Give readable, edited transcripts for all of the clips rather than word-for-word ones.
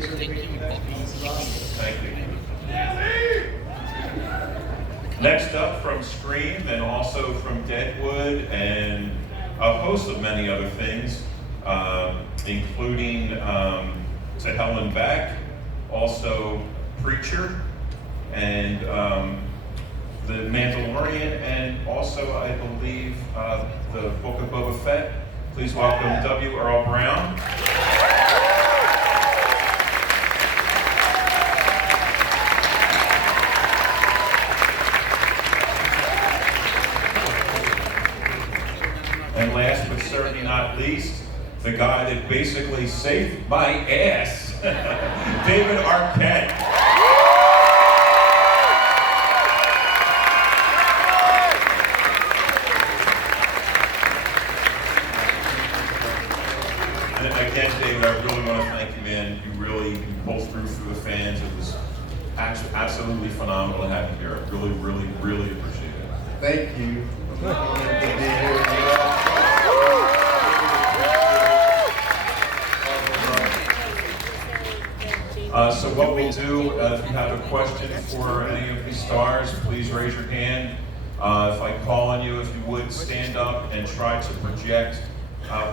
Thank you. Next up from Scream and also from Deadwood and a host of many other things, including To Hell and Back, also Preacher, and The Mandalorian, and also, I believe, the Book of Boba Fett. Please welcome W. Earl Brown. And last but certainly not least, the guy that basically saved my ass, David Arquette. And again, David, I really want to thank you, man. You pulled through for the fans. It was absolutely phenomenal to have you here. I really, really, really appreciate it. Thank you. So what we'll do, if you have a question for any of these stars, please raise your hand. If I call on you, if you would, stand up and try to project.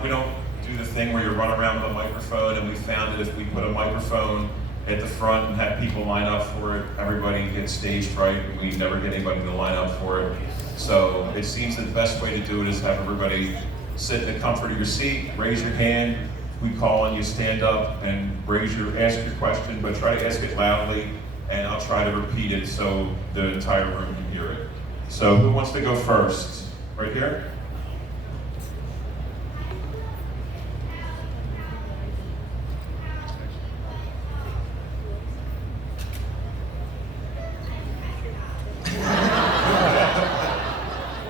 We don't do the thing where you run around with a microphone, and we found that if we put a microphone at the front and have people line up for it, everybody gets stage fright, and we never get anybody to line up for it. So it seems that the best way to do it is have everybody sit in the comfort of your seat, raise your hand. We call on you, stand up and ask your question, but try to ask it loudly, and I'll try to repeat it so the entire room can hear it. So who wants to go first? Right here?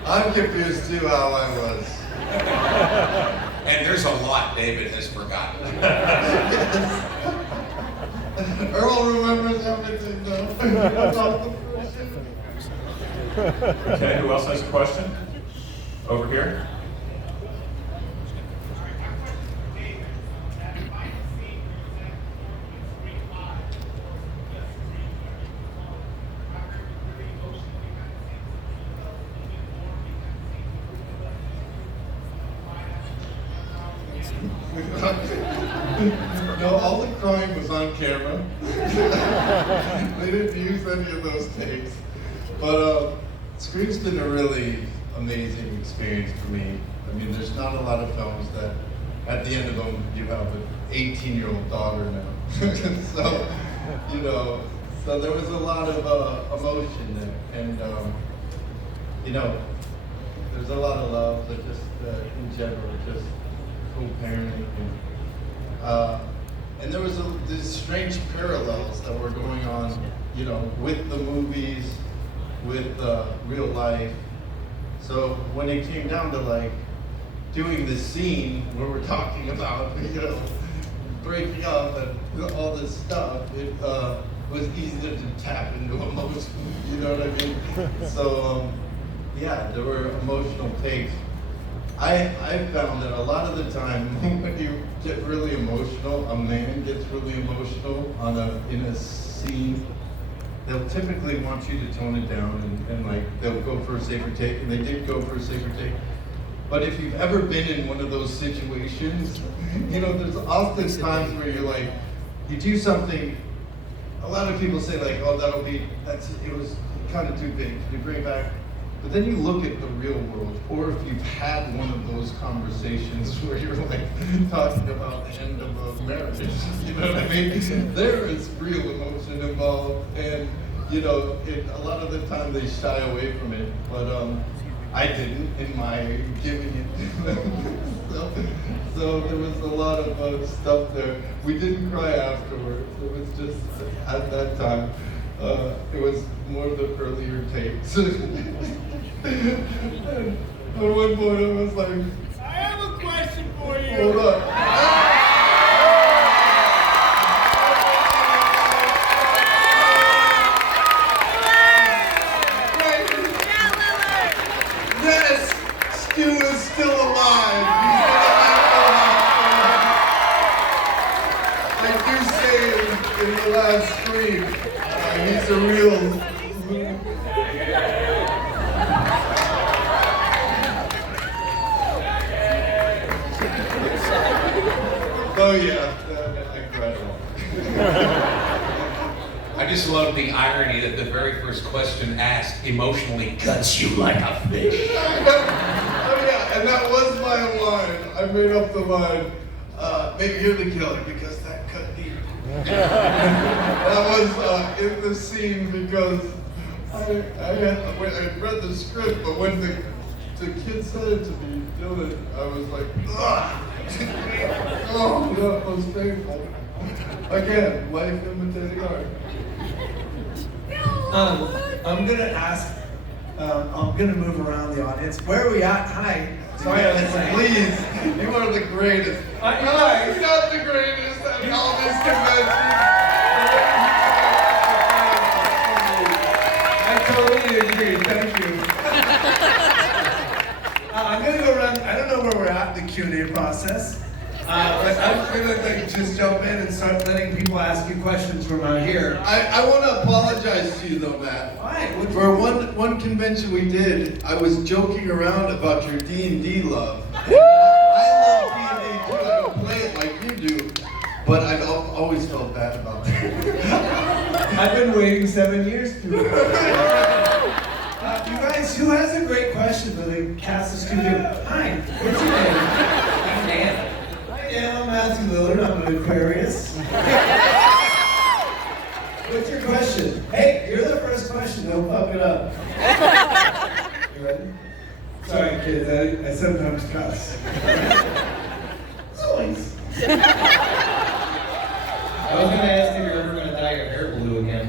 I'm confused too how I was. And there's a lot David has forgotten. Earl remembers everything though. Okay, who else has a question? Over here? No, all the crying was on camera. They didn't use any of those takes. But Scream's been a really amazing experience for me. I mean, there's not a lot of films that, at the end of them, you have an 18-year-old daughter now. So, so there was a lot of emotion there. And, there's a lot of love, but just in general, just co-parenting. And there was these strange parallels that were going on, with the movies, with real life. So when it came down to doing this scene where we're talking about, breaking up and all this stuff, it was easier to tap into emotion, you know what I mean? So, there were emotional takes. I found that a lot of the time when you get really emotional, a man gets really emotional in a scene, they'll typically want you to tone it down and they'll go for a safer take, and they did go for a safer take. But if you've ever been in one of those situations, there's often times where you do something, a lot of people say oh, it was kind of too big, can you bring it back? But then you look at the real world, or if you've had one of those conversations where you're talking about the end of a marriage, you know what I mean? There is real emotion involved, and a lot of the time they shy away from it, but I didn't in my giving it. So there was a lot of stuff there. We didn't cry afterwards. It was just at that time. It was more of the earlier takes. At one point I was like, I have a question for you. Hold on. Yes, Stu is still alive. He's in the hospital. I do say in the last scream. He's a real. Oh yeah, incredible. I just love the irony that the very first question asked emotionally cuts you like a fish. Oh yeah, and that was my line. I made up the line. Maybe you're the killer because that cut deep. That was in the scene because I read the script, but when the kid said it to me, Dylan, I was like, ugh. Oh, that was painful. Again, life imitating art. I'm gonna ask. I'm gonna move around the audience. Where are we at? Hi. Sorry, I was like, Please, you are the greatest. I- No, he's not the greatest at all these conventions. I totally agree. Thank you. I'm gonna go around. I don't know where we're at in the Q&A process, but I'm gonna just jump in and start letting people ask you questions from out here. I want to apologize to you though, Matt. Why? What's For one convention we did, I was joking around about your D&D love. I love D&D too. I don't play it like you do, but I've always felt bad about that. I've been waiting 7 years to. You guys, who has a great question for the cast of studio? Hi, what's your name? I'm Dan. Hi Dan, I'm Matthew Lillard. I'm an Aquarius. What's your question? Hey, you're the first question. Don't fuck it up. You ready? Sorry, kids. I sometimes cuss. Noise. I was gonna ask if you're ever gonna dye your hair blue again.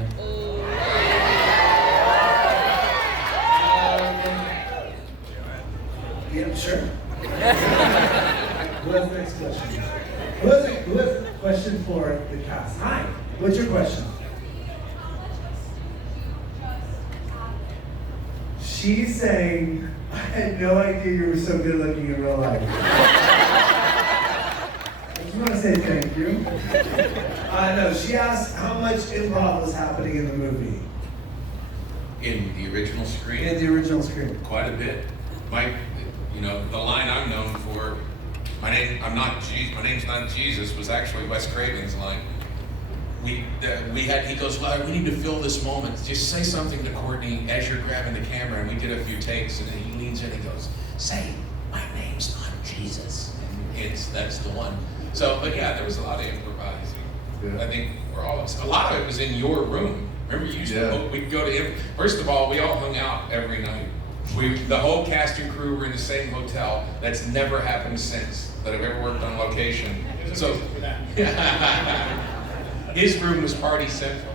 Yeah, sure. Who has the next question? Who has a question for the cast? Hi, what's your question? She's saying, I had no idea you were so good looking in real life. I just want to say thank you. No, she asked how much improv was happening in the movie. In the original screen, In the original script. quite a bit. The line I'm known for, my name's not Jesus, was actually Wes Craven's line. He goes, well, we need to fill this moment. Just say something to Courtney as you're grabbing the camera, and we did a few takes, and then he leans in and goes, say, my name's not Jesus. And that's the one. So, but yeah, there was a lot of improvising. Yeah. I think a lot of it was in your room. Remember you used to, we'd go to, first of all, we all hung out every night. The whole cast and crew were in the same hotel. That's never happened since that I've ever worked on location. So, his room was party central.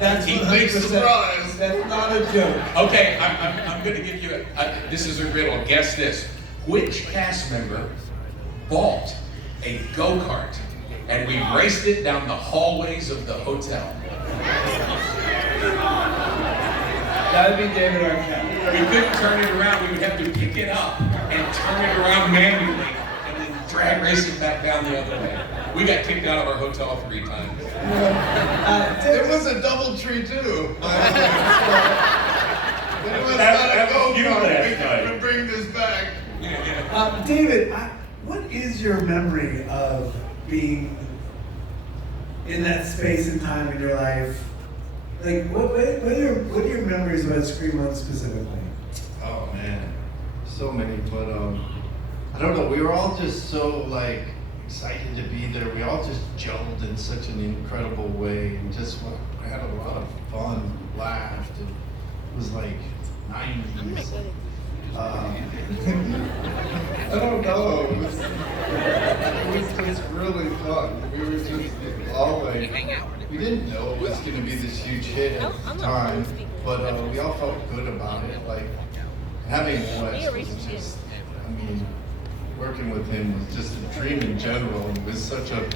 That's He 100%. big surprise. That's not a joke. Okay, I'm going to give you this is a riddle. Guess this. Which cast member bought a go-kart and we raced it down the hallways of the hotel? That would be David Arquette. We couldn't turn it around. We would have to pick it up and turn it around manually and then drag race it back down the other way. We got kicked out of our hotel 3 times. It was a double tree too. It was That not a was you go-kart. last night. We bring this back. David, what is your memory of being in that space and time in your life? Like, what are your memories about Scream Month specifically? Oh man, so many. But I don't know. We were all just so like excited to be there. We all just gelled in such an incredible way, and just had a lot of fun, laughed. And it was like 90s. I don't know. It was just really fun. We were just all like, we didn't know it was going to be this huge hit at the time, but we all felt good about it. Like, having Wes was just, I mean, working with him was just a dream in general. It was such a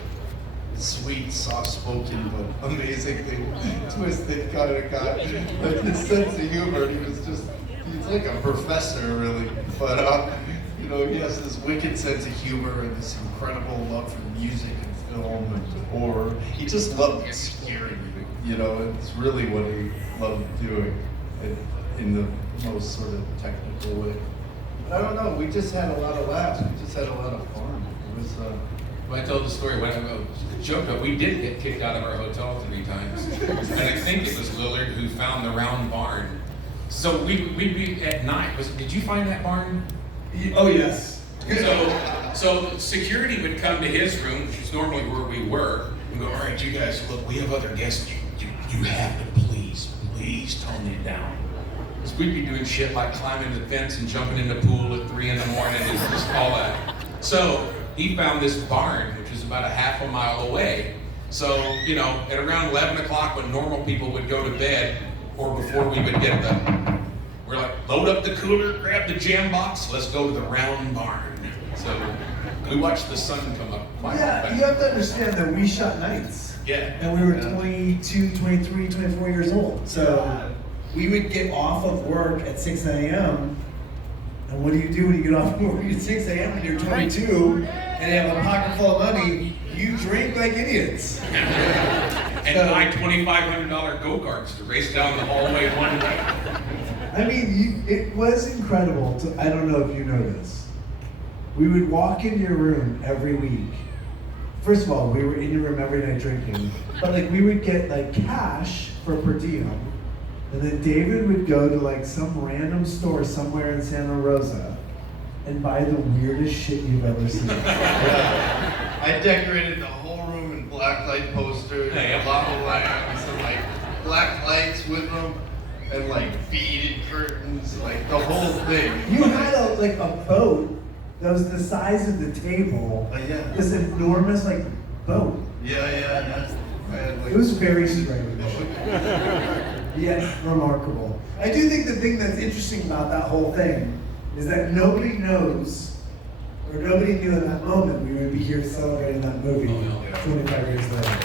sweet, soft-spoken, but amazing thing, twisted kind of guy. Like, his sense of humor, he's like a professor, really. But, he has this wicked sense of humor and this incredible love for music and film and horror. he just loved scaring you. You know, it's really what he loved doing in the most sort of technical way. But I don't know, we just had a lot of laughs, we just had a lot of fun. It was, When I told the story, when I joked that we did get kicked out of our hotel 3 times. And I think it was Lillard who found the round barn. So we'd be at night. Did you find that barn? Oh, yes. So security would come to his room, which is normally where we were, and go, all right, you guys, look, we have other guests. You have to please tone it down. Because we'd be doing shit like climbing the fence and jumping in the pool at 3 in the morning and just all that. So he found this barn, which is about a half a mile away. So, you know, at around 11 o'clock when normal people would go to bed, or before we would get them, we're like, load up the cooler, grab the jam box, let's go to the round barn. So we watched the sun come up. Yeah, you have to understand that we shot nights. Yeah. And we were 22, 23, 24 years old. So we would get off of work at 6 a.m. And what do you do when you get off of work at 6 a.m. when you're 22 and you have a pocket full of money? You drink like idiots. And buy $2,500 go-karts to race down the hallway one way. I mean, it was incredible. I don't know if you know this. We would walk into your room every week. First of all, we were in your room every night drinking. But like we would get like cash for per diem. And then David would go to like some random store somewhere in Santa Rosa and buy the weirdest shit you've ever seen. I decorated the whole room in black light posters, lava lamps, and like black lights with them, and like beaded curtains, like the whole thing. You had a boat that was the size of the table. Yeah. This enormous like boat. Yeah. I had, like, It was very strange. Yet remarkable. I do think the thing that's interesting about that whole thing is that nobody knows, or nobody knew in that moment we would be here celebrating that movie 25 years later.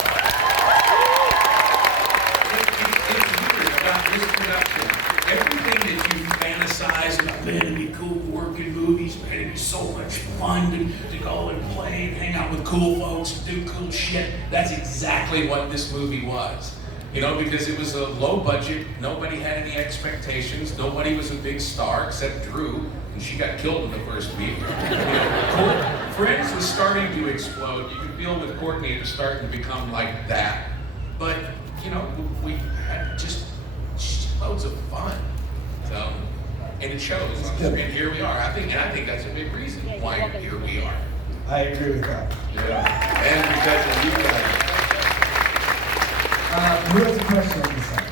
It's weird about this production. Everything that you fantasize about, man, it'd be cool to work in movies, man, it'd be so much fun to go and play and hang out with cool folks and do cool shit. That's exactly what this movie was. You know, because it was a low budget, nobody had any expectations, nobody was a big star except Drew, and she got killed in the first week. You know, Friends was starting to explode. You could feel with Courtney it was starting to become like that. But, you know, we had just loads of fun. So, and it shows. And here we are. I think that's a big reason why here we are. I agree with that. Yeah. And because of you guys. Who has a question on this side?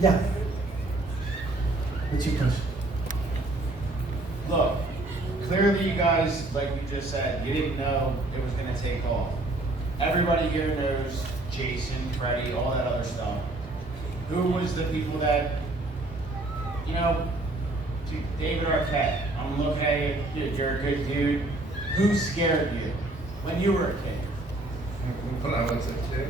Yeah. What's your question? Look, clearly you guys, like we just said, you didn't know it was gonna take off. Everybody here knows Jason, Freddie, all that other stuff. Who was the people that, you know, David Arquette, I'm looking at you, you're a good dude. Who scared you when you were a kid? When I was a kid.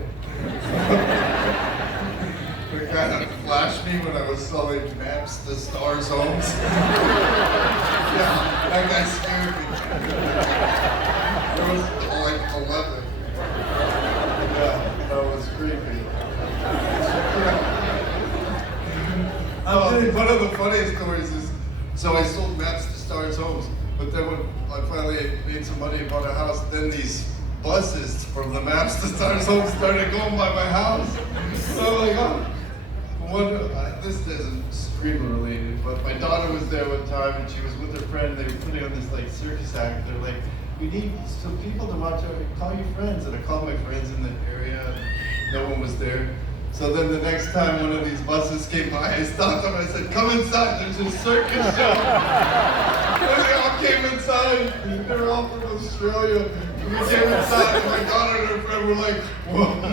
The guy that flashed me when I was selling maps to Stars Homes. Yeah, that guy scared me. I was like 11. Yeah, that was creepy. One of the funniest stories is, so I sold maps to Stars Homes, but then when I finally made some money and bought a house, then these buses from the Maps to Stars Home started going by my house. So I'm like, this isn't streamer related, but my daughter was there one time and she was with her friend. They were putting on this like circus act. They're like, we need some people to watch our, call your friends. And I called my friends in the area and no one was there. So then the next time one of these buses came by, I stopped them. I said, come inside, there's a circus show. And they all came inside. They're all from Australia. We came inside and my daughter and her friend were like, what? I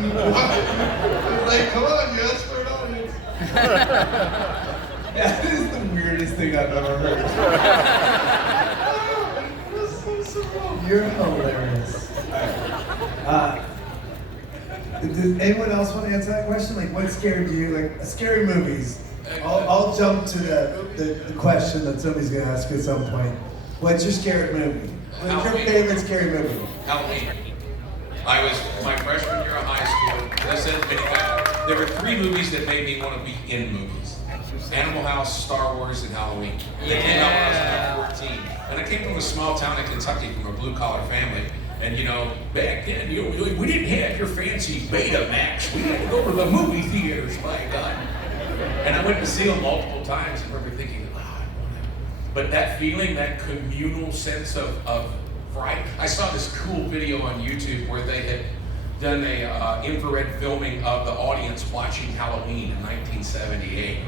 was like, come on, you asked for an audience. That is the weirdest thing I've ever heard. That's so surreal. You're hilarious. Does anyone else want to answer that question? Like, what scared you? Like, scary movies. I'll jump to the question that somebody's going to ask at some point. What's your scary movie? What's your favorite scary movie? Halloween. I was my freshman year of there were 3 movies that made me want to be in movies. Animal House, Star Wars, and Halloween. They came out when I was about 14. And I came from a small town in Kentucky from a blue-collar family. And back then, we didn't have your fancy Betamax. We had to go to the movie theaters, my God. And I went to see them multiple times and remember thinking, I want to. But that feeling, that communal sense of fright. I saw this cool video on YouTube where they had done a infrared filming of the audience watching Halloween in 1978.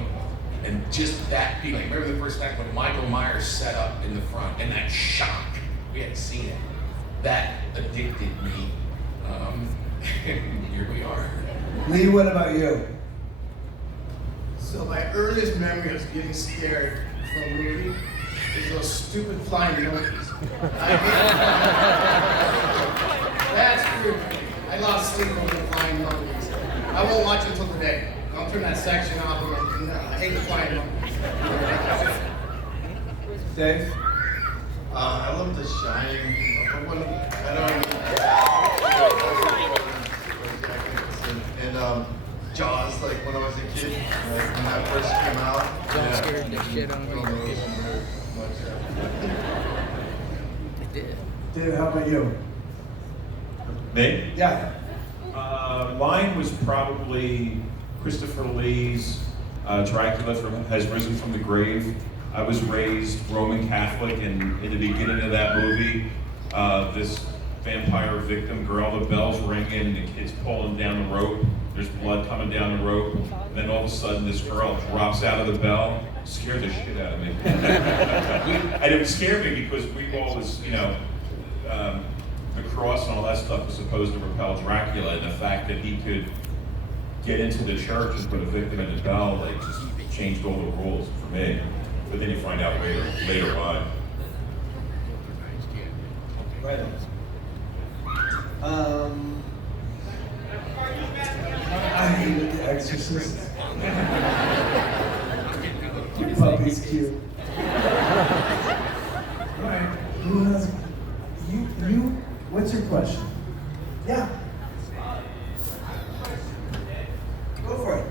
And just that feeling. Remember the first time when Michael Myers sat up in the front and that shock. We hadn't seen it. That addicted me. Here we are. Lee, what about you? So my earliest memory of getting scared from a movie is those stupid flying monkeys. That's weird. I lost sleep over the flying monkeys. I won't watch it until today. I'll turn that section off. No, I hate the flying monkeys. Dave? I love The Shining. And Jaws, like when I was a kid, like when that first came out. Jump scared the shit out of me. Dave, how about you? Me? Yeah. Mine was probably Christopher Lee's Dracula Has Risen from the Grave. I was raised Roman Catholic, and in the beginning of that movie, this vampire victim girl, the bell's ringing, and the kid's pulling down the rope. There's blood coming down the rope. And then all of a sudden, this girl drops out of the bell. Scared the shit out of me. And it would scare me because we always, the cross and all that stuff was supposed to repel Dracula, and the fact that he could get into the church and put a victim in the bell, like, just changed all the rules for me. But then you find out later why. Right. I hated The Exorcist. Your puppy's cute. Alright, who has, you, what's your question? Yeah. Go for it.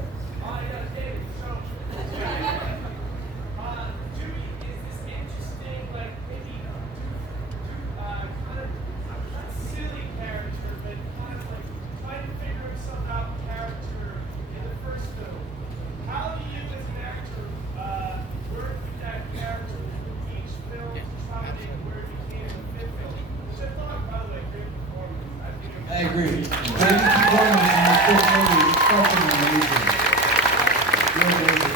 I agree. David's performance in the fifth movie is fucking amazing. You're amazing.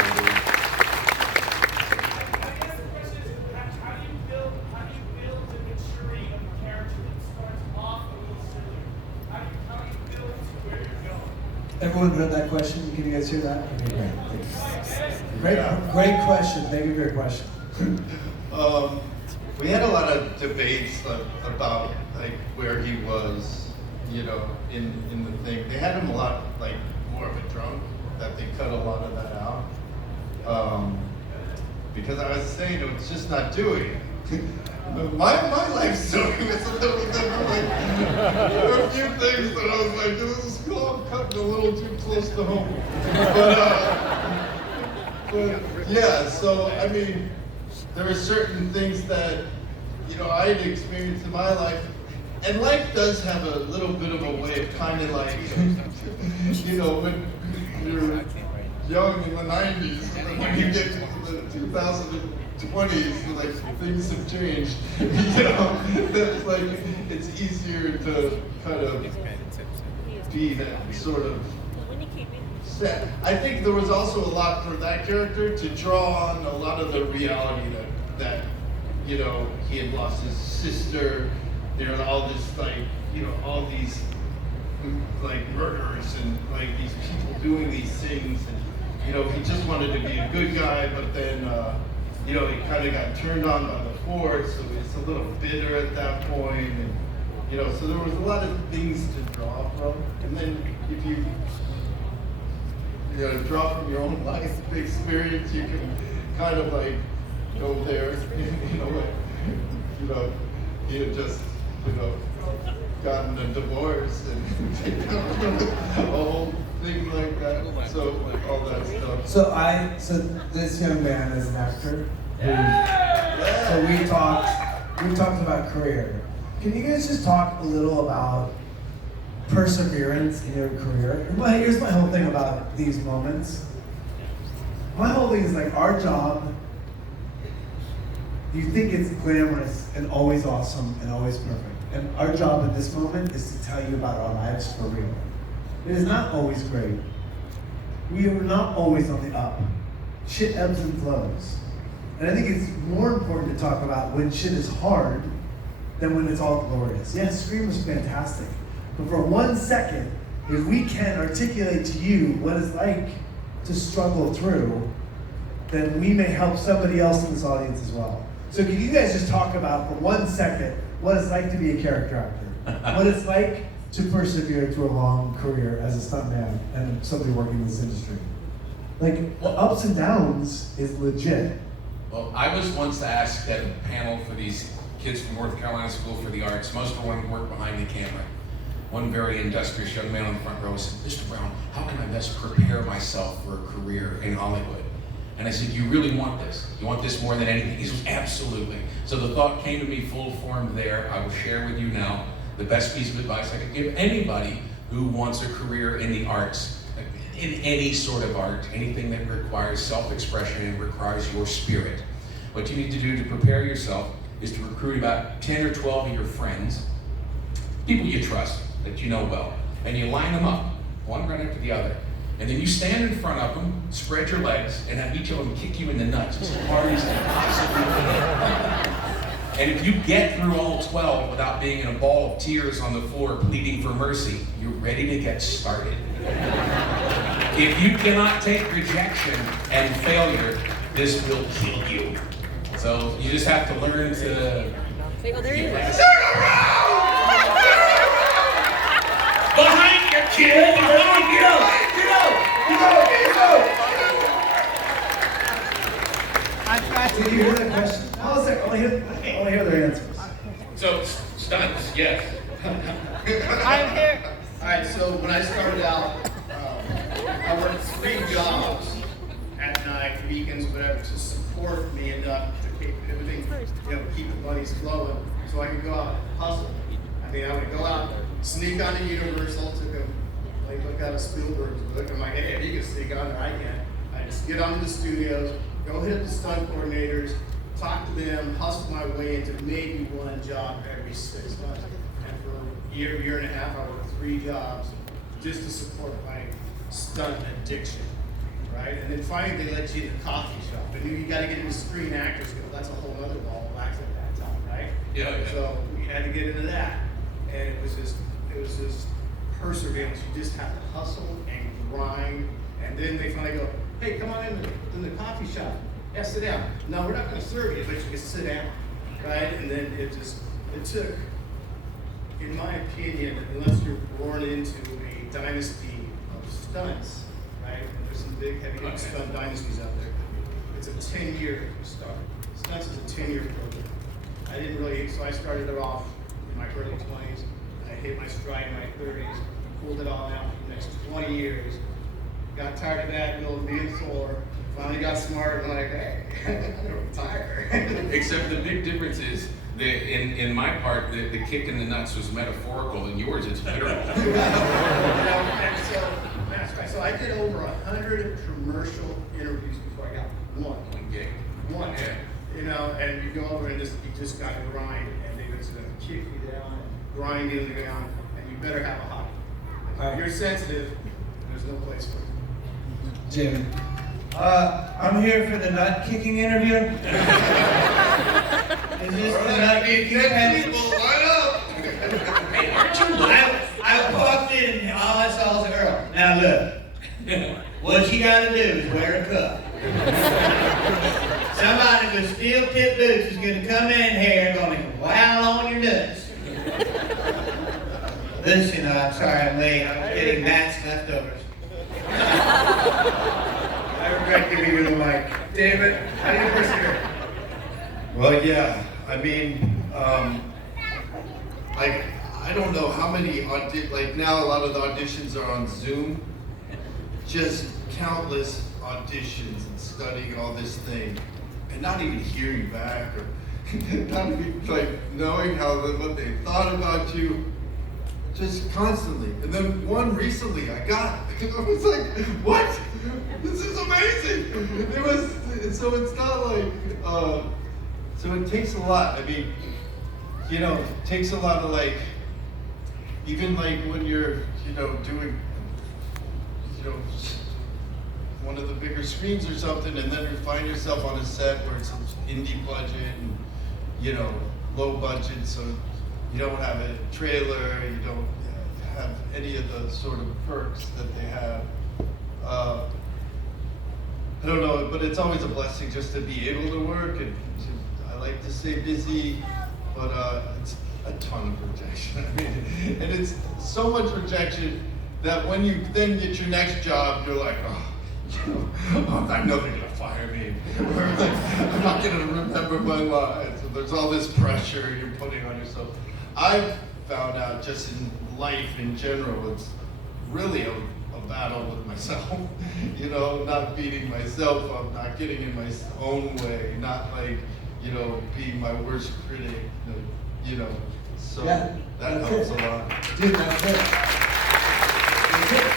I guess the question is, how do you build the maturity of a character that starts off a little silly? How do you build to where you're going? Everyone heard that question? Can you guys hear that? Okay, great question. Thank you for your question. We had a lot of debates about like where he was, in the thing. They had him a lot like more of a drunk, that they cut a lot of that out. Because I was saying it's just not doing it. My life story was a little different. Like, there were a few things that I was like, this is cutting a little too close to home. But yeah, so I mean, there were certain things that, I had experienced in my life, and life does have a little bit of a way of kind of like, when you're young in the 90s, and then when you get to the 2020s, like things have changed. It's like it's easier to kind of be that sort of set. I think there was also a lot for that character to draw on a lot of the reality that he had lost his sister. There are all this all these like murders and like these people doing these things, and he just wanted to be a good guy, but then he kind of got turned on by the force, so he's a little bitter at that point, and so there was a lot of things to draw from. And then if you draw from your own life experience, you can kind of like go there, gotten a divorce and a whole thing like that. So all that stuff. So this young man is an actor. So we talked about career. Can you guys just talk a little about perseverance in your career? Well, here's my whole thing about these moments. My whole thing is like our job, you think it's glamorous and always awesome and always perfect. And our job in this moment is to tell you about our lives for real. It is not always great. We are not always on the up. Shit ebbs and flows. And I think it's more important to talk about when shit is hard than when it's all glorious. Yes, Scream was fantastic. But for 1 second, if we can articulate to you what it's like to struggle through, then we may help somebody else in this audience as well. So can you guys just talk about for 1 second what it's like to be a character actor? What it's like to persevere through a long career as a stuntman and somebody working in this industry? Like, the ups and downs is legit. Well, I was once asked at a panel for these kids from North Carolina School for the Arts. Most of them work behind the camera. One very industrious young man on the front row said, "Mr. Brown, how can I best prepare myself for a career in Hollywood?" And I said, "You really want this? You want this more than anything?" He says, "Absolutely." So the thought came to me full formed there. I will share with you now the best piece of advice I could give anybody who wants a career in the arts, in any sort of art, anything that requires self-expression and requires your spirit. What you need to do to prepare yourself is to recruit about 10 or 12 of your friends, people you trust, that you know well, and you line them up, one right after the other. And then you stand in front of them, spread your legs, and have each of them kick you in the nuts as hard as they possibly can. And if you get through all 12 without being in a ball of tears on the floor pleading for mercy, you're ready to get started. If you cannot take rejection and failure, this will kill you. So you just have to learn to... Oh, there he is. Behind your kid! Behind you! Did you hear that question? I was like, I want to hear their answers. So, stunts, yes. I'm here. All right, so when I started out, I worked 3 jobs at night, weekends, whatever, to support me enough to keep everything, keep the money flowing, so I could go out and hustle. I mean, I would go out, sneak onto Universal, look out of Spielberg's book. I'm like, hey, if you can sneak on there, I can. I just get onto the studios, go hit the stunt coordinators, talk to them, hustle my way into maybe 1 job every 6 months. And for a year and a half, I worked 3 jobs just to support my stunt addiction, right? And then finally, they let you in the coffee shop. They knew you got to get into Screen Actors Guild. That's a whole other ball of wax at that time, right? Yeah. So we had to get into that, and it was just perseverance. You just have to hustle and grind, and then they finally go, hey, come on in the coffee shop. Yeah, sit down. No, we're not going to serve you, but you can sit down, right? And then it took, in my opinion, unless you're born into a dynasty of stunts, right? And there's some big, heavy stunt dynasties out there. It's a 10-year start. Stunts is a 10-year program. I didn't really, so I started it off in my early 20s. I hit my stride in my 30s, pulled it all out for the next 20 years. Got tired of that, being sore. Finally got smart and like, hey, I'm gonna retire. Except the big difference is that in my part, the kick in the nuts was metaphorical, and yours it's literal. And so that's right. So I did over 100 commercial interviews before I got one gig. One, Yeah. And you go over and you just got to grind, and they're just gonna kick you down, grind you down, and you better have a hobby. If you're sensitive, there's no place for you. Jim. I'm here for the nut kicking interview. Is this the nut kicking interview? Hey, aren't you I walked in and all I saw was a girl. Now look, what you gotta do is wear a cup. Somebody with steel tip boots is gonna come in here and gonna wow on your nuts. Listen, I'm sorry I'm late. I was getting Matt's leftovers. I regret giving you the mic. David, how do you persevere? Well, yeah. I mean, I don't know how many like now a lot of the auditions are on Zoom. Just countless auditions and studying all this thing, and not even hearing back or not even like knowing what they thought about you. Just constantly. And then one recently I got. I was like, what? This is amazing. It was, so it's not like, so it takes a lot. I mean, you know, it takes a lot of like, even like when you're, you know, doing, you know, one of the bigger screens or something, and then you find yourself on a set where it's an indie budget and, you know, low budget, so you don't have a trailer, you don't have any of the sort of perks that they have. I don't know, but it's always a blessing just to be able to work, and I like to stay busy, but it's a ton of rejection. I mean, and it's so much rejection that when you then get your next job, you're like, I know they're gonna fire me. Or like, I'm not gonna remember my life. So there's all this pressure you're putting on yourself. I've found out just in life in general, it's really a battle with myself. You know, not beating myself up, not getting in my own way, not like, you know, being my worst critic, you know. So Yeah, that helps a lot. Dude, that's it. That's it.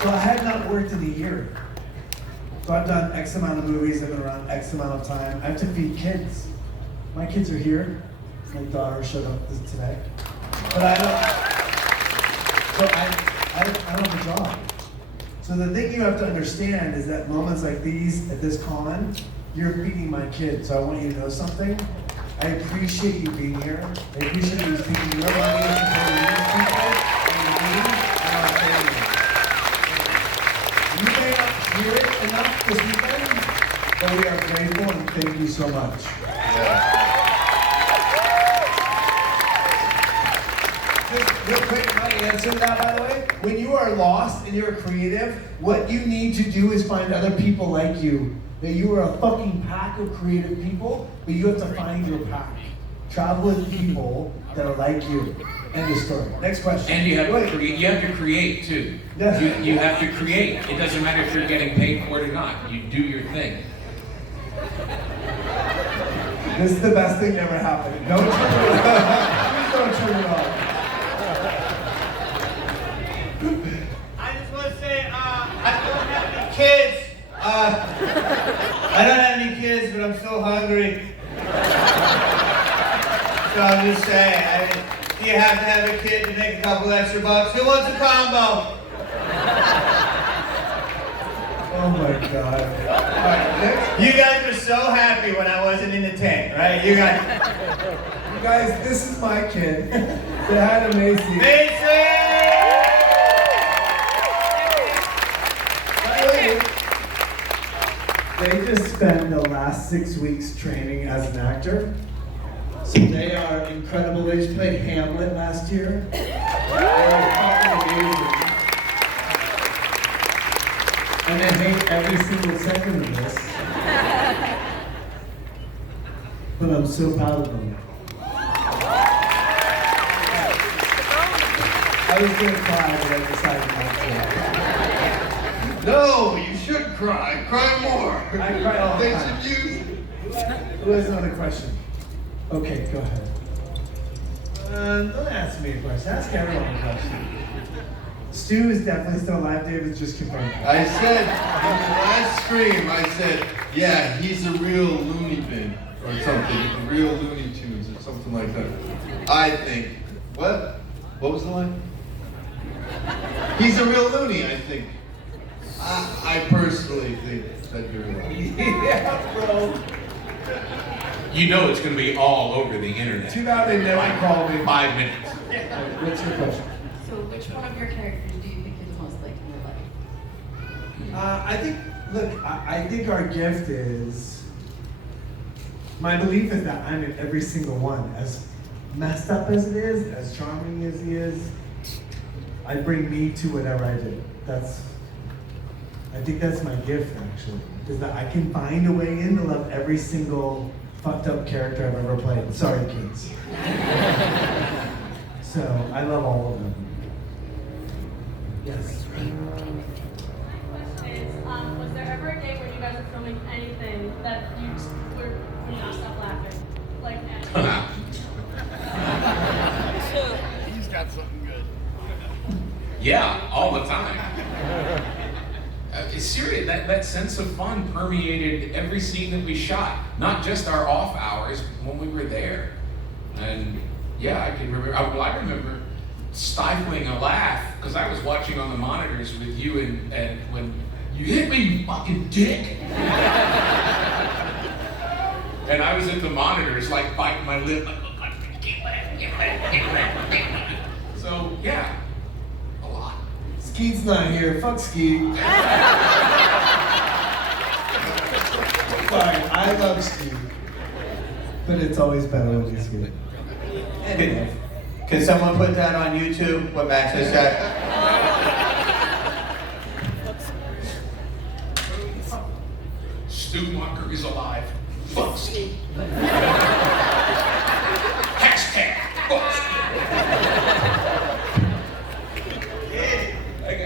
So I had not worked in a year. So I've done X amount of movies, I've been around X amount of time. I have to feed kids. My kids are here. My daughter showed up today. But I don't have a job. So the thing you have to understand is that moments like these, at this con, you're feeding my kids. So I want you to know something. I appreciate you being here. I appreciate you speaking your money and supporting these people and me and our family. You may not hear it enough this weekend, but we are grateful and thank you so much. Just real quick, my answer to that, by the way, when you are lost and you're creative, what you need to do is find other people like you. That you are a fucking pack of creative people, but you have to find your pack. Travel with people that are like you. End of story. Next question. And you have to create too. Yes. You have to create. It doesn't matter if you're getting paid for it or not. You do your thing. This is the best thing that ever happened. Don't turn it off. Please don't turn it off. I just want to say, I don't have any kids. I don't have any kids, but I'm so hungry. So I'll just say, do you have to have a kid to make a couple extra bucks? Who wants a combo? Oh my God. All right, next. You guys were so happy when I wasn't in the tent, right? You guys, this is my kid. They had amazing. Mason! They just spent the last 6 weeks training as an actor. So they are incredible. They just played Hamlet last year. They're fucking amazing. And they hate every single second of this. But I'm so proud of them. I was gonna cry, but I decided not to. No, you should cry. Cry more. I cry all the They time. should use it. Who has another question? Okay, go ahead. Don't ask me a question. Ask everyone a question. Stu is definitely still alive. David's just confirmed. I said, in the last stream, I said, yeah, he's a real loony bin or something. Real Looney Tunes or something like that. I think. What? What was the line? He's a real loony, I think. I personally think that you're right. Yeah, bro. You know it's going to be all over the internet. Too bad they never called me. 5 minutes. What's your question? So which one of your characters do you think is most like in real life? I think, look, I think our gift is, my belief is that I'm in every single one. As messed up as it is, as charming as he is, I bring me to whatever I do. I think that's my gift, actually, is that I can find a way in to love every single fucked up character I've ever played. Sorry, kids. So I love all of them. Yes. Is, was there ever a day when you guys were filming anything that you just were could not stop laughing? Like, He's got something good. Yeah, all the time. It's serious. That sense of fun permeated every scene that we shot, not just our off hours when we were there. And yeah, I can remember. I remember stifling a laugh because I was watching on the monitors with you, and when you hit me, you fucking dick. And I was at the monitors, like biting my lip, like, oh, God, can't laugh. So yeah, a lot. Skeet's not here. Fuck Skeet. Sorry, I love Skeet. But it's always better when he's here. Can someone put that on YouTube, what Max just said? Stu Walker is alive. Fuck Stu. Hashtag fuck Stu.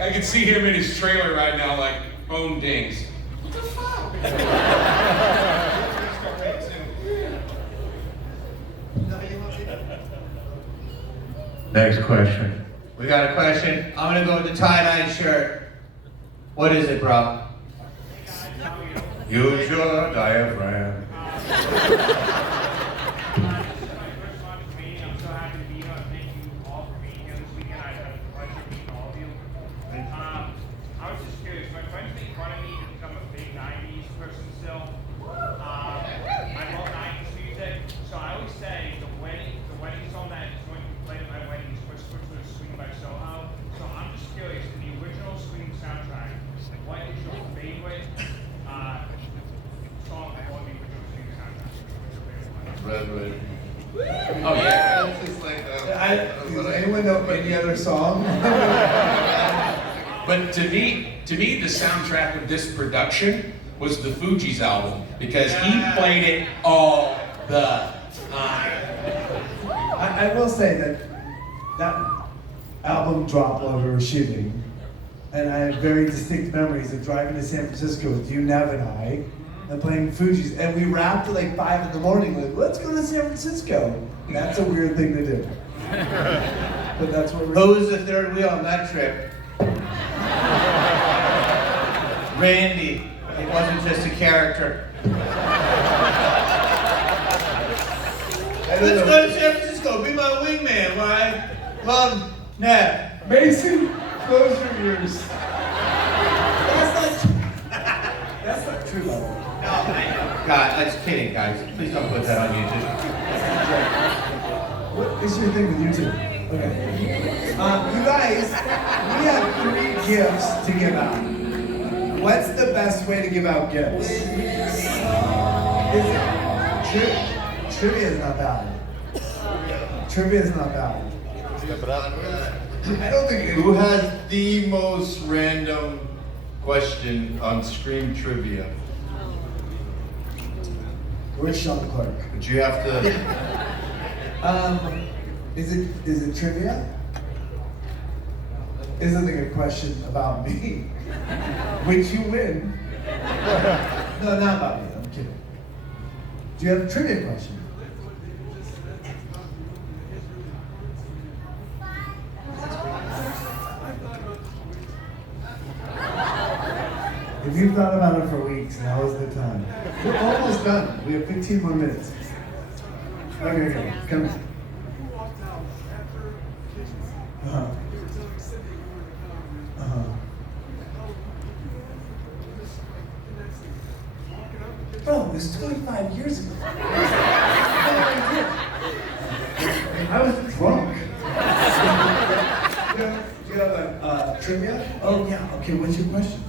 I can see him in his trailer right now, like, phone dings. What the fuck? Next question. We got a question. I'm gonna go with the tie-dye shirt. What is it, bro? Use your diaphragm. I'm so happy to be here. Thank you all for being here this weekend. I had a pleasure meeting all of you. I was just curious. My friends make fun of me to become a big 90s person still. I love 90s music. So I always say the wedding song that is going to be played at my wedding is Whisper to the Scream by Soho. So I'm just curious, in the original Scream soundtrack, what is your favorite song on the original Scream soundtrack? What's your favorite one? Red. Oh yeah. It's just like Does anyone know any other song? But to me, the soundtrack of this production was the Fugees album because he played it all the time. I will say that album dropped while we were shooting, and I have very distinct memories of driving to San Francisco with you, Nev, and I, and playing Fugees, and we wrapped at like 5 in the morning, like, let's go to San Francisco. That's a weird thing to do. But that's what we're Who was the third wheel on that trip? Randy. It wasn't just a character. Let's go to San Francisco. Be my wingman, all right? Love, Nev. Mason, close your ears. That's not true, level. No, I know. God, that's kidding, guys. Please don't put that on YouTube. What is your thing with YouTube? Okay. You guys, we have 3 gifts to give out. What's the best way to give out gifts? Trivia is not bad. Trivia is not bad. I don't think Who has the most random question on Scream Trivia? Where's Sean Clark? But you have to. Is it trivia? Isn't it a question about me? Which you win. No, not about me. I'm kidding. Do you have a trivia question? If you've thought about it for weeks, now is the time. We're almost done. We have 15 more minutes. Okay, come. Uh-huh. Uh-huh. Bro, it was 25 years ago. I was drunk. Do you have a trivia? Oh yeah. Okay. What's your question?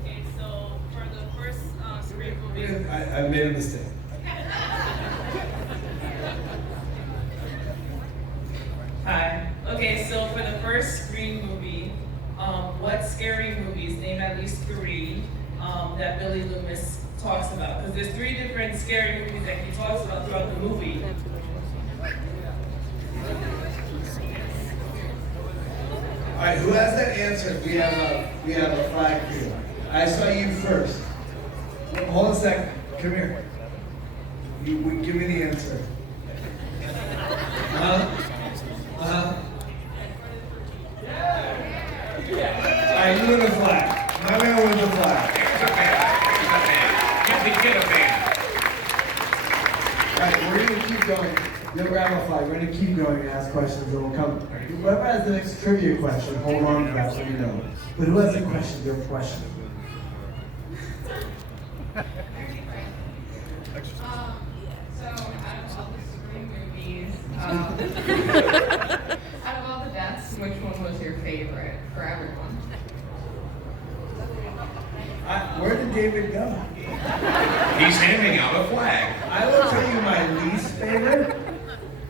Okay, so for the first Scream movie. I made a mistake. Hi. Okay, so for the first Scream movie, what scary movies, name at least 3, that Billy Loomis talks about? Because there's 3 different scary movies that he talks about throughout the movie. All right, who has that answer? We have a flag for you. I saw you first. Hold on a second. Come here. Give me the answer. All right, you win the flag. My man wins the flag. Give the kid a band. All right, we're gonna keep going. You'll grab a flag. We're gonna keep going and ask questions, and we'll come. Whoever has the next trivia question, hold on to that so you know. But who has a question? Your question. So out of all the Scream movies, out of all the deaths, which one was your favorite for everyone? Where did David go? He's handing out a flag. I will tell you my least favorite.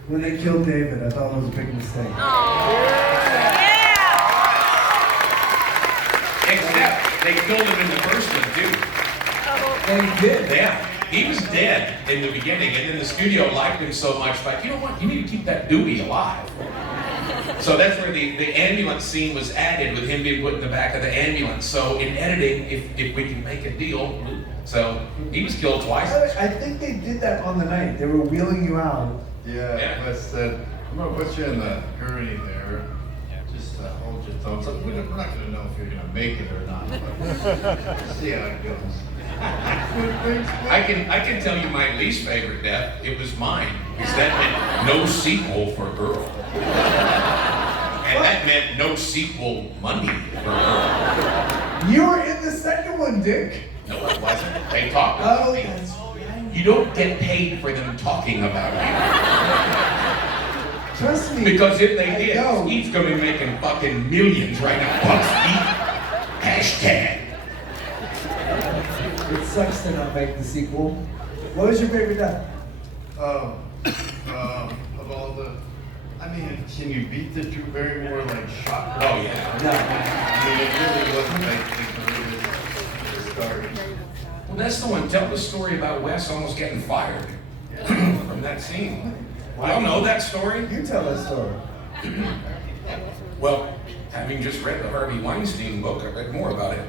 When they killed David, I thought it was a big mistake. Except they killed him in the first one too. They did. Yeah. He was dead in the beginning, and then the studio liked him so much, like, you know what, you need to keep that doobie alive. So that's where the ambulance scene was added, with him being put in the back of the ambulance. So in editing, if we can make a deal, so he was killed twice. I think they did that on the night. They were wheeling you out. Yeah, Wes said, I'm gonna put you in the gurney there. Just hold your thumbs up. We're not gonna know if you're gonna make it or not, but see how it goes. I can tell you my least favorite death. It was mine, because that meant no sequel for Earl. And that meant no sequel money for Earl. You were in the second one, Dick. No, it wasn't. They talked about me. You don't get paid for them talking about you. Trust me. Because if they did, Steve's gonna be making fucking millions right now. Fuck Steve. Hashtag. It sucks to not make the sequel. What was your favorite death? Of all the, I mean, can you beat the Drew Barrymore like shot? Oh yeah. I mean, it really wasn't like the start. Well, that's the one. Tell the story about Wes almost getting fired from that scene. I don't know that story. You tell that story. Well, having just read the Harvey Weinstein book, I read more about it.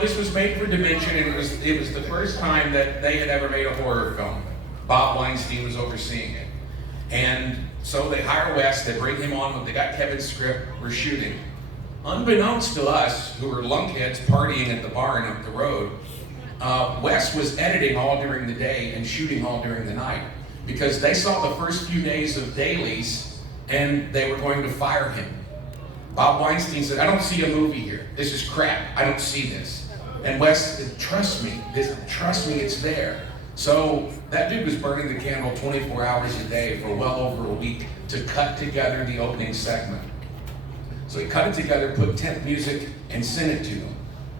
This was made for Dimension, and it was the first time that they had ever made a horror film. Bob Weinstein was overseeing it. And so they hire Wes, they bring him on, they got Kevin's script, we're shooting. Unbeknownst to us, who were lunkheads partying at the barn up the road, Wes was editing all during the day and shooting all during the night, because they saw the first few days of dailies and they were going to fire him. Bob Weinstein said, I don't see a movie here. This is crap. I don't see this. And Wes said, trust me, it's there. So that dude was burning the candle 24 hours a day for well over a week to cut together the opening segment. So he cut it together, put temp music, and sent it to him.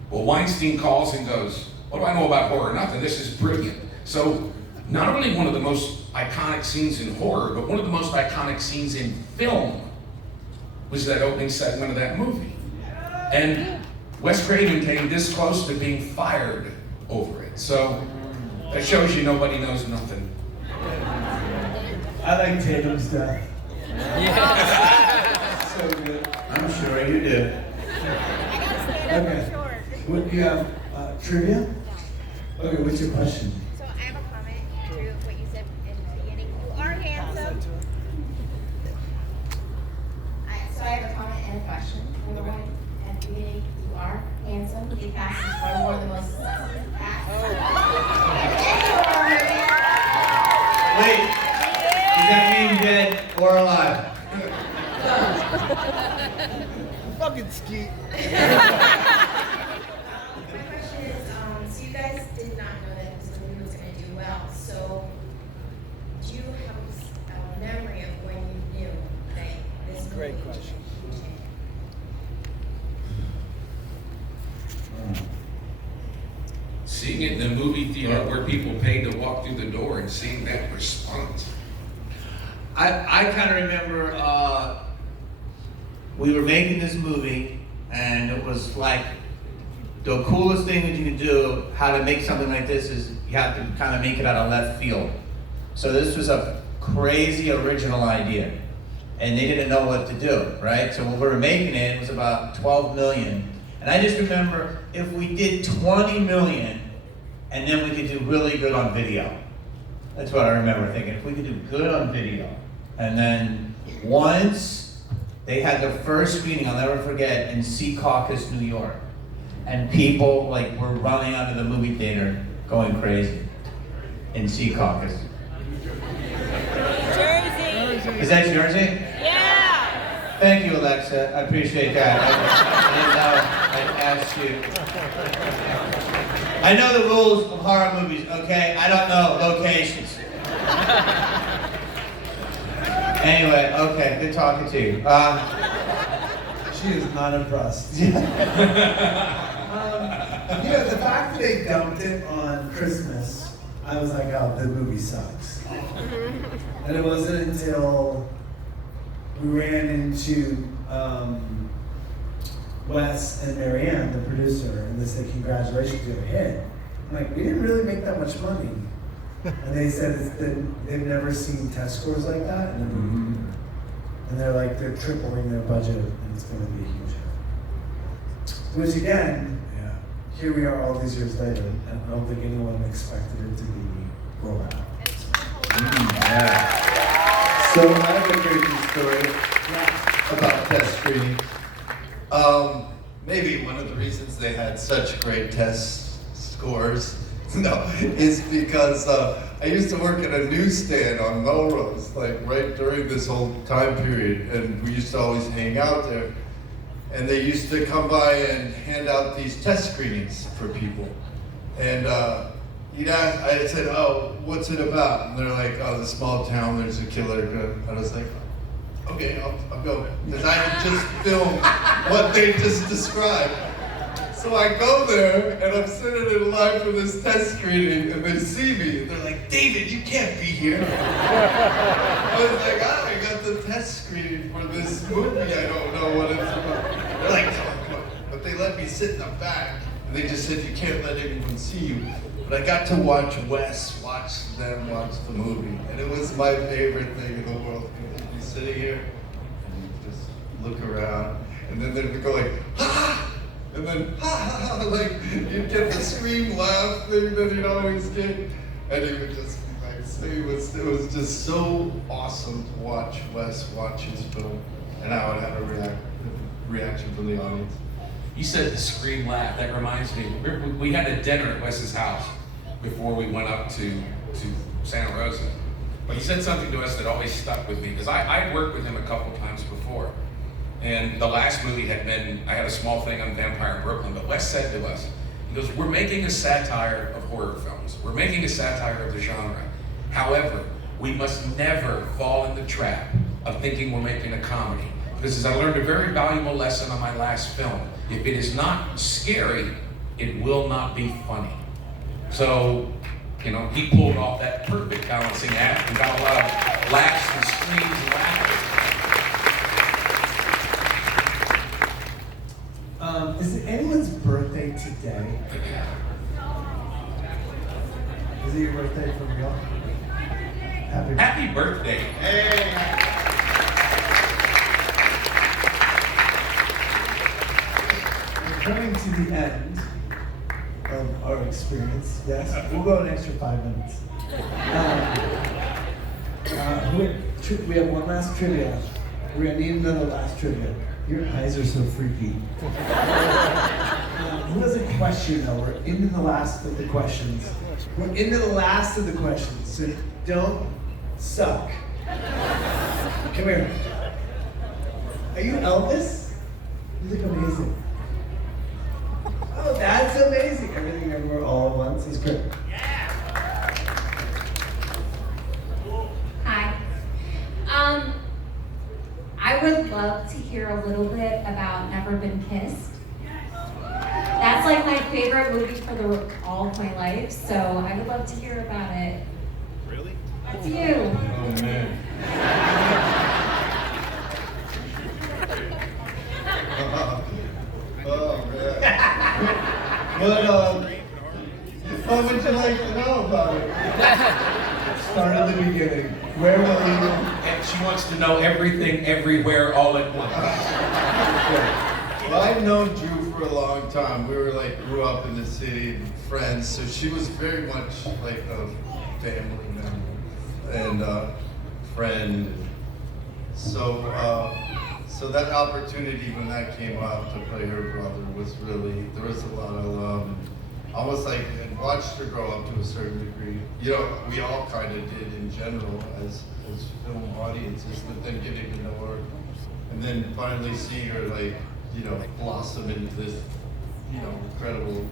Well, Weinstein calls and goes, what do I know about horror? Nothing, this is brilliant. So not only one of the most iconic scenes in horror, but one of the most iconic scenes in film was that opening segment of that movie. And Wes Craven came this close to being fired over it. So that shows you nobody knows nothing. I like Tatum's death. Yeah. So good. I'm sure you do. Okay. What, you have trivia? Okay, what's your question? So I have a comment to what you said in the beginning. You are handsome. So I have a comment and a question. Number one, at the beginning, you are handsome. The cast is probably one of the most sexy casts. Wait, does that mean dead or alive? Fucking skeet. My question is, so you guys did not know that this movie was going to do well. So do you have a memory of when you knew that this movie Great question. Seeing it in the movie theater where people paid to walk through the door and seeing that response. I kind of remember we were making this movie, and it was like the coolest thing that you can do, how to make something like this, is you have to kind of make it out of left field. So this was a crazy original idea, and they didn't know what to do, right? So when we were making it, it was about 12 million. And I just remember if we did 20 million, and then we could do really good on video. That's what I remember thinking. If we could do good on video. And then once they had the first screening, I'll never forget, in Secaucus, New York. And people like were running out of the movie theater going crazy in Secaucus. Jersey. Is that Jersey? Yeah. Thank you, Alexa. I appreciate that. I didn't know I'd ask you. I know the rules of horror movies, okay? I don't know locations. Anyway, okay, good talking to you. She is not impressed. The fact that they dumped it on Christmas, I was like, oh, the movie sucks. And it wasn't until we ran into Wes and Marianne, the producer, and they said, congratulations, you have a hit. I'm like, we didn't really make that much money. And they said they've never seen test scores like that. And they're like, they're tripling their budget, and it's going to be a huge hit. Which again, here we are all these years later, and I don't think anyone expected it to be rolled out. So I have a great news story about test screening. Maybe one of the reasons they had such great test scores, is because I used to work at a newsstand on Melrose, like right during this whole time period, and we used to always hang out there. And they used to come by and hand out these test screenings for people. And he'd ask, I said, oh, what's it about? And they're like, oh, the small town, there's a killer. And I was like, okay, I'll go. Because I had just filmed what they just described. So I go there, and I'm sitting in line for this test screening, and they see me. They're like, David, you can't be here. I was like, I got the test screening for this movie. I don't know what it's about. They're like, come on. But they let me sit in the back, and they just said, you can't let anyone see you. But I got to watch Wes watch the movie, and it was my favorite thing in the world. You'd be sitting here, and you just look around, and then they'd go like, ha! And then, ha ha ha, like, you'd get the scream laugh thing that you'd always get, and he would just be like, so it was just so awesome to watch Wes watch his film, and I would have a reaction from the audience. You said the scream laugh. That reminds me. We had a dinner at Wes's house before we went up to Santa Rosa. But he said something to us that always stuck with me, because I'd worked with him a couple times before. And the last movie had been, I had a small thing on Vampire in Brooklyn, but Wes said to us, he goes, we're making a satire of horror films. We're making a satire of the genre. However, we must never fall in the trap of thinking we're making a comedy. Because as I learned a very valuable lesson on my last film, if it is not scary, it will not be funny. So, he pulled off that perfect balancing act and got a lot of laughs and screams and laughter. Is it anyone's birthday today? Is it your birthday for real? Happy birthday. Hey! We're coming to the end of our experience. Yes, we'll go an extra 5 minutes. We have one last trivia. We're gonna need another last trivia. Your eyes are so freaky. Who has a question though? We're into the last of the questions. So don't suck. Come here. Are you Elvis? You look amazing. Oh, that's amazing. Everything everywhere all at once is good. Hi. I would love to hear a little bit about Never Been Kissed. That's like my favorite movie for all of my life, so I would love to hear about it. Really? That's you. Oh man. Oh man. Where were you? And she wants to know everything, everywhere, all at once. Well, I've known Drew for a long time. We were like, grew up in the city, friends, so she was very much like a family member and friend. So that opportunity when that came up to play her brother was really, there was a lot of love. And almost like, and watched her grow up to a certain degree. You know, we all kind of did in general as film audiences, but then getting to know her and then finally seeing her like, you know, blossom into this, you know, incredible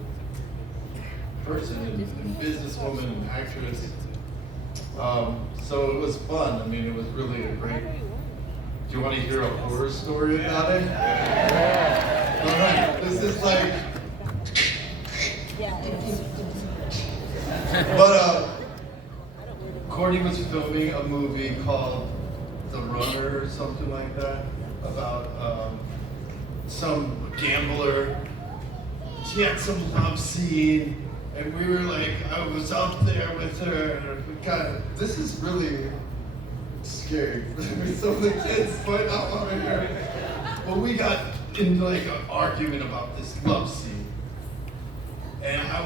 person and businesswoman and actress. So it was fun. I mean, it was really a great. Do you want to hear a horror story about it? Yeah. All right. This is like. But Courtney was filming a movie called The Runner or something like that about some gambler. She had some love scene, and we were like, I was up there with her, and we this is really scary. Some of the kids might not want to hear it. But we got into like an argument about this love scene. And I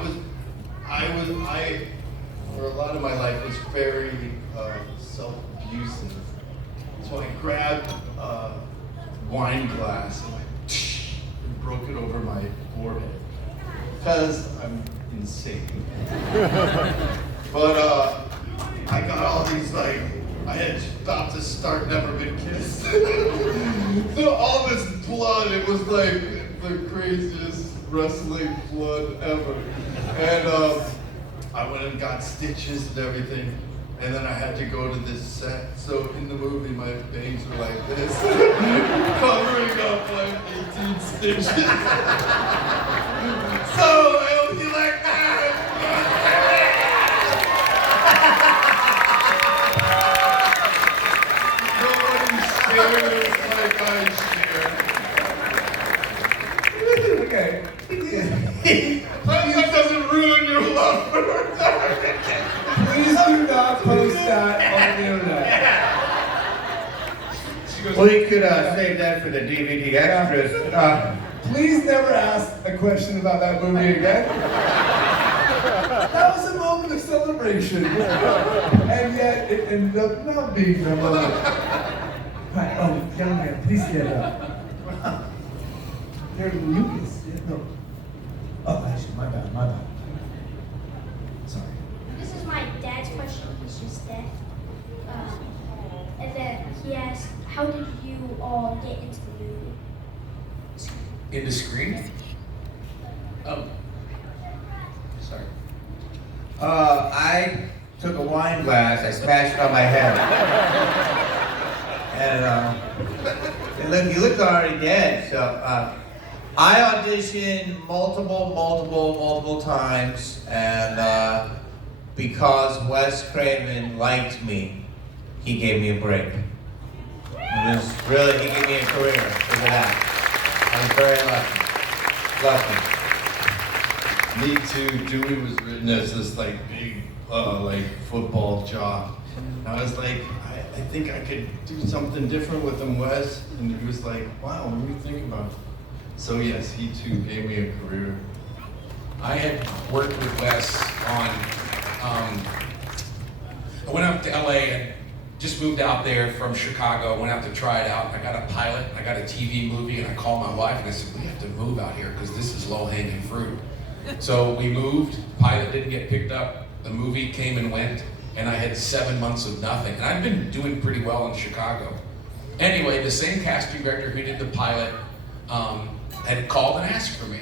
for a lot of my life was very self-abusive. So I grabbed a wine glass and broke it over my forehead. Because I'm insane. But I got all these like, I had stopped to start Never Been Kissed. So all this blood, it was like the craziest wrestling blood ever. And I went and got stitches and everything. And then I had to go to this set. So in the movie, my bangs were like this, covering up like 18 stitches. So I hope you like that. Nobody shares like I share. Okay. That doesn't ruin your love for her. Please do not post that on the internet. We could save that for the DVD extras. Please never ask a question about that movie again. That was a moment of celebration. And yet it ended up not being a moment. Right, oh, young man, please stand up. You're Lucas. No. Oh, actually, my bad. Sorry. This is my dad's question. He's just deaf. And then he asked, how did you all get into the movie? In the screen? Oh. Sorry. I took a wine glass, I smashed it on my head. And you look already dead, so I auditioned multiple times, and because Wes Craven liked me, he gave me a break. It was really, he gave me a career because of that. I was very lucky. Me too. Dewey was written as this like big like football jock. And I was like, I think I could do something different with him, Wes. And he was like, wow, what do you think about it? So yes, he too gave me a career. I had worked with Wes on, I went up to LA and just moved out there from Chicago, went out to try it out. I got a pilot, I got a TV movie, and I called my wife and I said, we have to move out here because this is low-hanging fruit. So we moved, pilot didn't get picked up, the movie came and went, and I had 7 months of nothing. And I'd been doing pretty well in Chicago. Anyway, the same casting director who did the pilot had called and asked for me.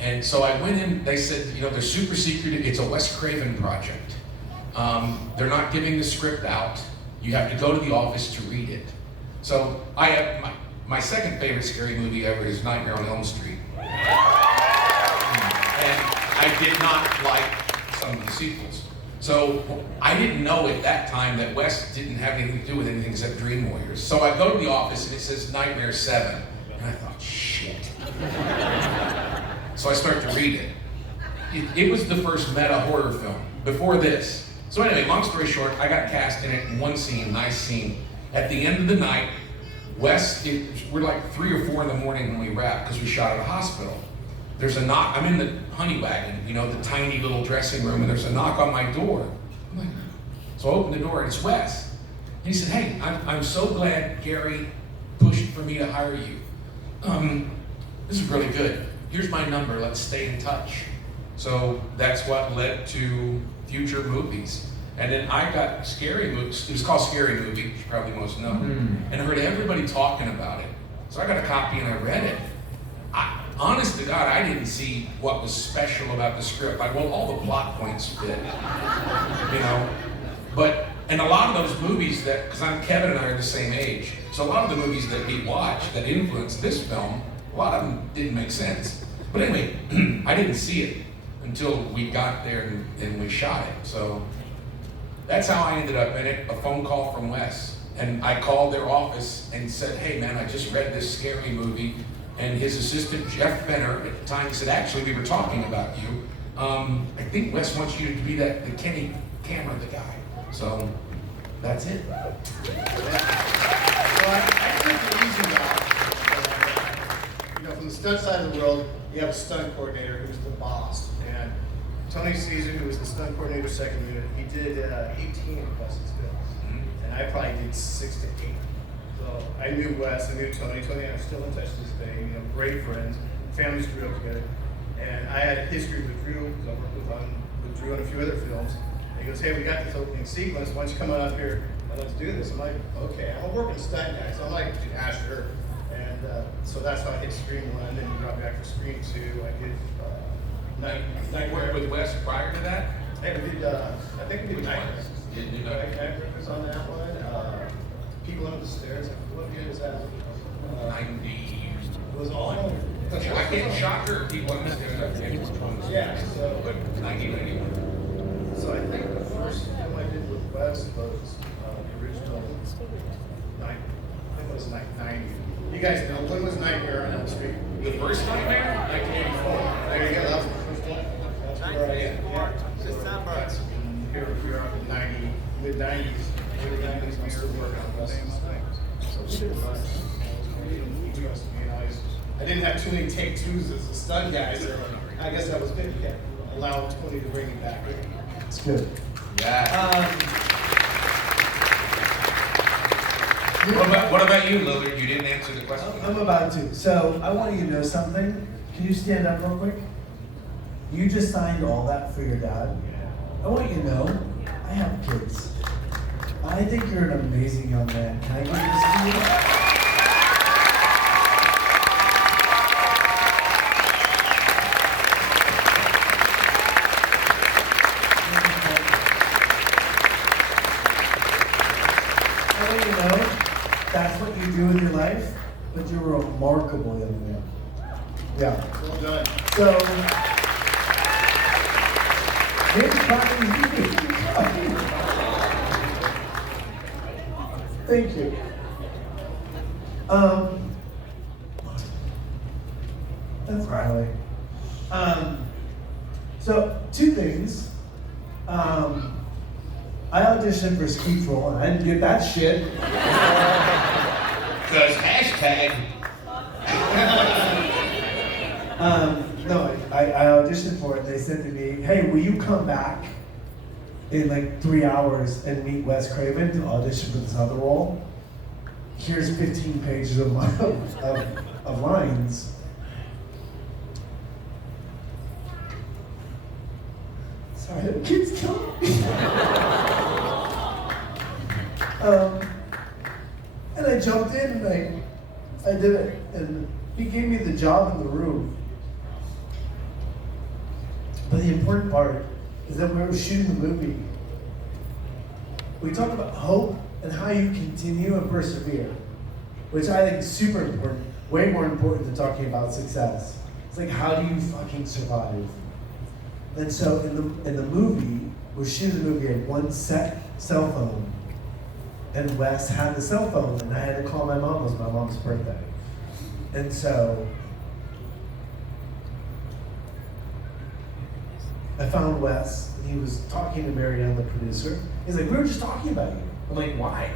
And so I went in, they said, you know, they're super secret, it's a Wes Craven project. They're not giving the script out. You have to go to the office to read it. So I have, my second favorite scary movie ever is Nightmare on Elm Street. And I did not like some of the sequels. So I didn't know at that time that Wes didn't have anything to do with anything except Dream Warriors. So I go to the office and it says Nightmare 7. And I thought, shit. So I start to read it. It was the first meta horror film. Before this, So anyway, long story short, I got cast in it in one scene, nice scene. At the end of the night, we're like 3 or 4 in the morning when we wrap because we shot at a hospital. There's a knock. I'm in the honey wagon, you know, the tiny little dressing room, and there's a knock on my door. I'm like, so I open the door and it's Wes. And he said, hey, I'm so glad Gary pushed for me to hire you. This is really good. Here's my number. Let's stay in touch. So that's what led to future movies. And then I got Scary Movies. It was called Scary Movie, you probably most know. And I heard everybody talking about it. So I got a copy and I read it. Honest to God, I didn't see what was special about the script. Like, well, all the plot points fit, you know. But, and a lot of those movies because Kevin and I are the same age, so a lot of the movies that we watched that influenced this film, a lot of them didn't make sense. But anyway, I didn't see it until we got there and we shot it. So that's how I ended up in it, a phone call from Wes. And I called their office and said, hey man, I just read this Scary Movie. And his assistant, Jeff Benner, at the time said, actually, we were talking about you. I think Wes wants you to be the Kenny camera, the guy. So that's it. So I took the easy route. You know, from the stunt side of the world, you have a stunt coordinator who's the boss. And Tony Caesar, who was the stunt coordinator second unit, he did 18 of Wes's films. And I probably did 6 to 8. So I knew Wes, I knew Tony. Tony and I are still in touch to this day. You know, great friends. Families grew up together. And I had a history with Drew, because I worked with Drew on a few other films. And he goes, hey, we got this opening sequence. Why don't you come on up here and let's do this? I'm like, okay. I'm a working stunt guy, so I'm like, yeah, sure. And so that's how I hit Scream 1, and then we got back for Scream 2. I did You worked with Wes prior to that? Hey, we did, I think we did Nightmare. Nightmare was on that one. People Under the Stairs. What year was that? 90. It was all. I can't shocker people Under the Stairs. Yeah. So, but 1991. So I think the first film I did with Wes was the original Night. I think it was like 90. You guys know when was Nightmare on Elm Street? The first Nightmare? 1984. There you go. That was the first one. That's where I December. Here we are in the mid 90s. Early 90s, we still working on Wes. So we did a bunch. He trusted me, and I didn't have too many take twos as a stunt guy, so I guess that was good. You kept allowing Tony to bring me back. It's good. Yeah. What about you, Lillard? You didn't answer the question. I'm about to. So I want you to know something. Can you stand up real quick? You just signed all that for your dad. I want you to know, I have kids. I think you're an amazing young man. Can I give this to you? I want you to know, that's what you do with your life, but you're a remarkable young man. Yeah. Well done. So, here's probably Thank you. That's Riley. So, 2 things. I auditioned for Ski Troll and I didn't get that shit. Because hashtag. No, I auditioned for it. They said to me, hey, will you come back in like 3 hours and meet Wes Craven to audition for this other role? Here's 15 pages of lines. Sorry, the kid's killing me. And I jumped in and I did it. And he gave me the job in the room. But the important part is that when we were shooting the movie, we talked about hope and how you continue and persevere, which I think is super important, way more important than talking about success. It's like, how do you fucking survive? And so in the movie, we're shooting the movie at one set cell phone, and Wes had the cell phone, and I had to call my mom. It was my mom's birthday. And so I found Wes, and he was talking to Marianne, the producer. He's like, we were just talking about you. I'm like, why?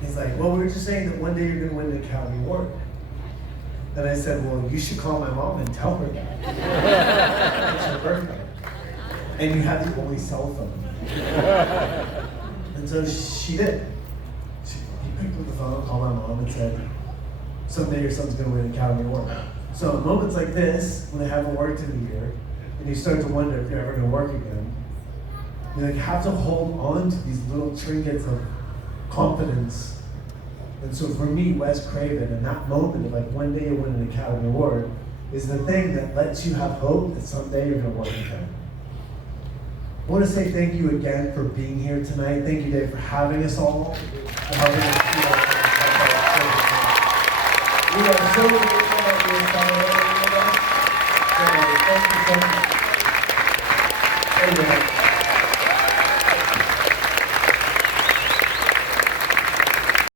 He's like, well, we were just saying that one day you're gonna win an Academy Award. And I said, well, you should call my mom and tell her that. It's her birthday. And you have the only cell phone. And so she did. He picked up the phone, called my mom, and said, someday your son's gonna win an Academy Award. So in moments like this, when I haven't worked in a year, and you start to wonder if you're ever gonna work again, you like have to hold on to these little trinkets of confidence. And so for me, Wes Craven, in that moment of like one day you win an Academy Award, is the thing that lets you have hope that someday you're gonna work again. I want to say thank you again for being here tonight. Thank you, Dave, for having us all. And helping us do our thing. We are so grateful that you're